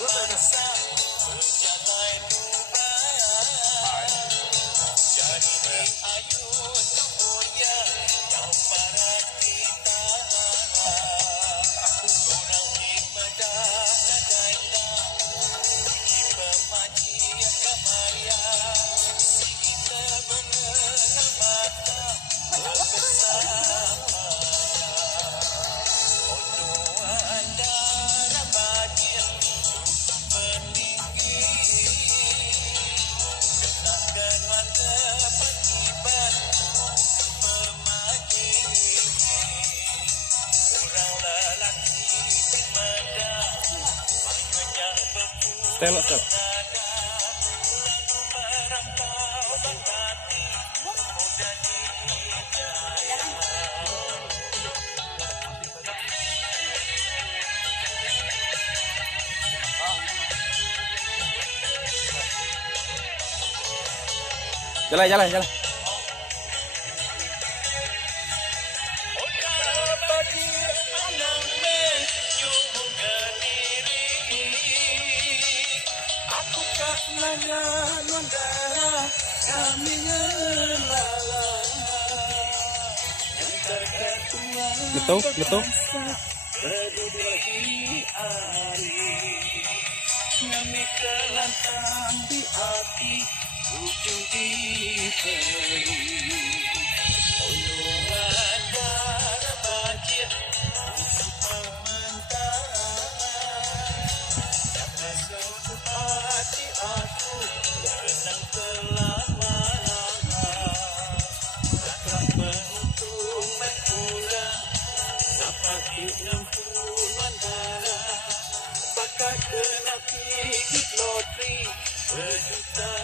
Stop. Jalan. Betul. Ngami kelantang di hati ujung di peri ada banjir musuh pemantauan dapat sesuatu hati aku renang kelama-lama takkan penuntung kurang dapat diempuh mandala pakai kena pikir lotri berjuta